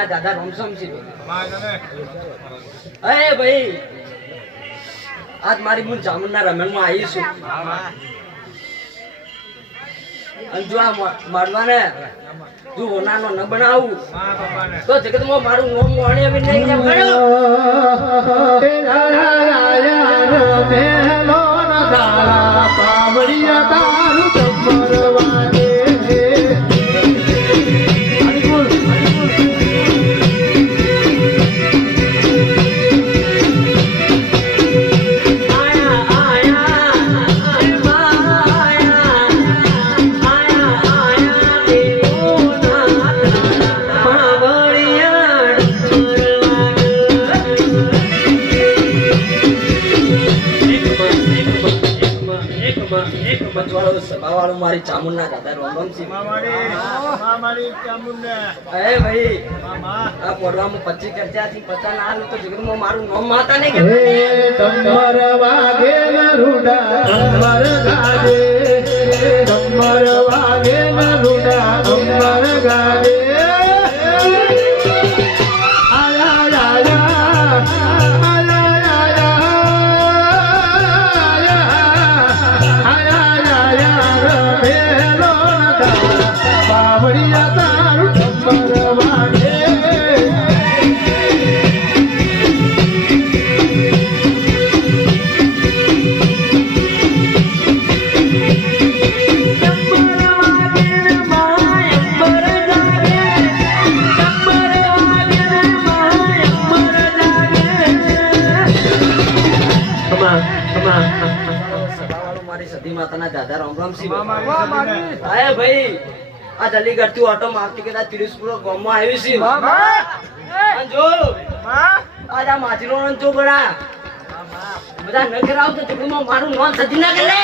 ચામુંડના દાદા રોમસમસી અરે ભાઈ આજ મારી હું ચામુંડના રમણમાં આવી છું અને જો આ મારવાને તું હોનાનો ન બનાવું તો જગતમાં મારું નોમ વાણી આવી નહીં કેમ કર્યો મારી ચામુંડના દાદા રોમસી મારી ચામુંડા અરે ભાઈ મામા આ પોડવામાં 25 ખર્ચા થી 50 ના આલું તો જગતમાં મારું નામ માતા નહીં કે તમર વાગે નરુડા તમર ગાજે તમર વાગે નરુડા તમર ગાજે માતાના દાદા રોમસી આય ભાઈ આ અલીગઢ થી ઓટો મારતી કે તિરુસપુર ગામમાં આવી છે અને જો આજ આ માછીનો જો બડા બધા ન કરાવ તો જગમાં મારું નામ સદી ના કરે